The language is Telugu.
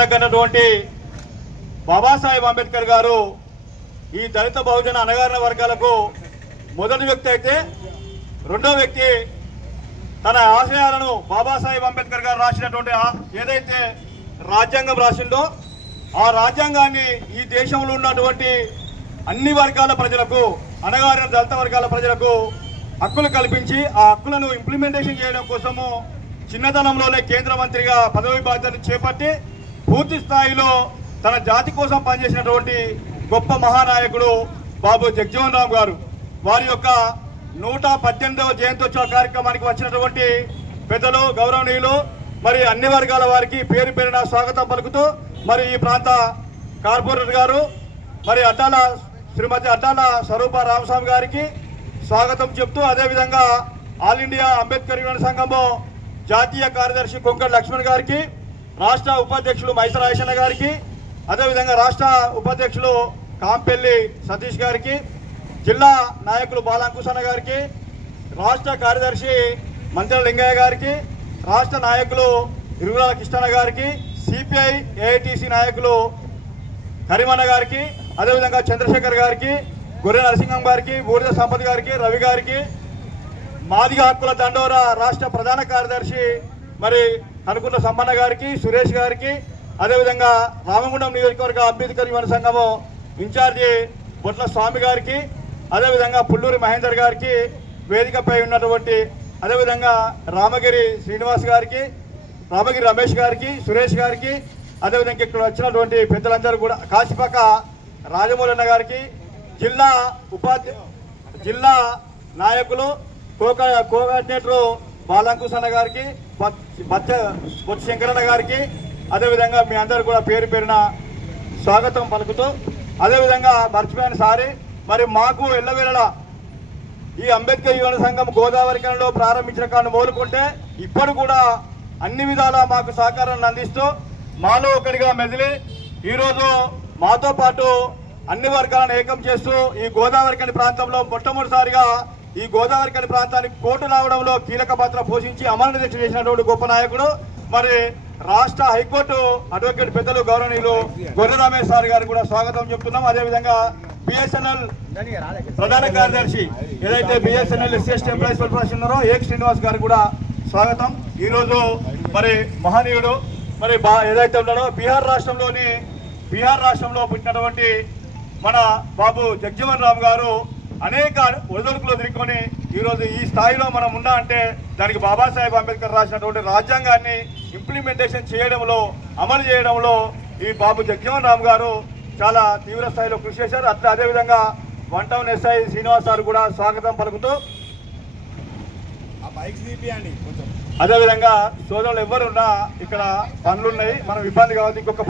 దగ్గరటువంటి బాబాసాహెబ్ అంబేద్కర్ గారు ఈ దళిత బహుజన అణగారిన వర్గాలకు మొదటి వ్యక్తి అయితే, రెండో వ్యక్తి తన ఆశయాలను బాబాసాహెబ్ అంబేద్కర్ గారు రాసినటువంటి ఏదైతే రాజ్యాంగం రాసిందో ఆ రాజ్యాంగాన్ని ఈ దేశంలో ఉన్నటువంటి అన్ని వర్గాల ప్రజలకు, అణగారిన దళిత వర్గాల ప్రజలకు హక్కులు కల్పించి ఆ హక్కులను ఇంప్లిమెంటేషన్ చేయడం కోసము చిన్నతనంలోనే కేంద్ర మంత్రిగా పదవి బాధ్యతలు చేపట్టి పూర్తి స్థాయిలో తన జాతి కోసం పనిచేసినటువంటి గొప్ప మహానాయకుడు బాబు జగజ్జీవన్ రామ్ గారు. వారి యొక్క 118వ జయంత్యోత్సవ కార్యక్రమానికి వచ్చినటువంటి పెద్దలు, గౌరవనీయులు, మరి అన్ని వర్గాల వారికి పేరు పేరున స్వాగతం పలుకుతూ మరి ఈ ప్రాంత కార్పొరేటర్ గారు మరి శ్రీమతి అడ్డాల స్వరూప రామస్వామి గారికి స్వాగతం చెప్తూ, అదేవిధంగా ఆల్ ఇండియా అంబేద్కర్ యువజన సంఘము జాతీయ కార్యదర్శి కొంకటి లక్ష్మణ్ గారికి, రాష్ట్ర ఉపాధ్యక్షులు మైసర ఆయేషన్న గారికి, అదేవిధంగా రాష్ట్ర ఉపాధ్యక్షులు కాంపెల్లి సతీష్ గారికి, జిల్లా నాయకులు బాలంకుశన్న గారికి, రాష్ట్ర కార్యదర్శి మంత్రి లింగయ్య గారికి, రాష్ట్ర నాయకులు ఇరుగుల కృష్ణన్న గారికి, సిపిఐ ఏఐటిసి నాయకులు హరిమన్న గారికి, అదేవిధంగా చంద్రశేఖర్ గారికి, గొర్రె నరసింహం గారికి, బూడిద సంపత్ గారికి, రవి గారికి, మాదిగ హక్కుల దండోరా రాష్ట్ర ప్రధాన కార్యదర్శి మరి కనుకున్న సంపన్న గారికి, సురేష్ గారికి, అదేవిధంగా రామగుండం నియోజకవర్గ అంబేద్కర్ యువజన సంఘము ఇన్ఛార్జి బొట్ల స్వామి గారికి, అదేవిధంగా పుల్లూరి మహేందర్ గారికి, వేదికపై ఉన్నటువంటి అదేవిధంగా రామగిరి శ్రీనివాస్ గారికి, రామగిరి రమేష్ గారికి, సురేష్ గారికి, అదేవిధంగా ఇక్కడ వచ్చినటువంటి పెద్దలందరూ కూడా కాశీపక్క రాజమౌళన్న గారికి, జిల్లా నాయకులు కోఆర్డినేటర్ బాలంకుశన్న గారికి, బొత్స శంకరన్న గారికి, అదేవిధంగా మీ అందరూ కూడా పేరు పేరున స్వాగతం పలుకుతూ, అదేవిధంగా మర్చిపోయిన సారి మరి మాకు ఎల్లవేళలా ఈ అంబేద్కర్ యువజన సంఘం గోదావరి కనిలో ప్రారంభించిన కాను మొదలుకుంటే ఇప్పుడు కూడా అన్ని విధాలా మాకు సహకారాన్ని అందిస్తూ మాలో ఒకటిగా మెదిలి ఈరోజు మాతో పాటు అన్ని వర్గాలను ఏకం చేస్తూ ఈ గోదావరి కని ప్రాంతంలో మొట్టమొదటిసారిగా ఈ గోదావరి కని ప్రాంతానికి కోర్టు రావడంలో కీలక పాత్ర పోషించి అమరణ దీక్ష చేసినటువంటి గొప్ప నాయకుడు మరి రాష్ట్ర హైకోర్టు అడ్వకేట్ పెద్దలు గౌరవనీయులు గొర్రె రమేష్ సార్ గారికి కూడా స్వాగతం చెప్తున్నాం. అదేవిధంగా బిఎస్ఎన్ఎల్ ప్రధాన కార్యదర్శి ఏదైతే బిఎస్ఎన్ఎల్ ఎస్సీ ఎంప్లాయీస్ వెల్ఫేర్ ఉన్నారో ఏక్ శ్రీనివాస్ గారికి కూడా స్వాగతం. ఈరోజు మరి మహనీయుడు మరి ఏదైతే ఉన్నాడో బీహార్ రాష్ట్రంలో పుట్టినటువంటి మన బాబు జగజ్జీవన్ రామ్ గారు అనేక ఒడిదుడుకులు ఎదుర్కొని ఈరోజు ఈ స్థాయిలో మనం ఉన్నా అంటే దానికి బాబాసాహెబ్ అంబేద్కర్ రాసినటువంటి రాజ్యాంగాన్ని ఇంప్లిమెంటేషన్ చేయడంలో, అమలు చేయడంలో ఈ బాబు జగజ్జీవన్ రామ్ గారు చాలా తీవ్ర స్థాయిలో కృషి చేశారు. అదేవిధంగా 1 టౌన్ ఎస్ఐ శ్రీనివాస్ గారు కూడా స్వాగతం పలుకుతూ, అదేవిధంగా సోదరులు ఎవరున్నా ఇక్కడ పనులున్నాయి, మనం ఇబ్బంది కావద్దు. ఇంకొక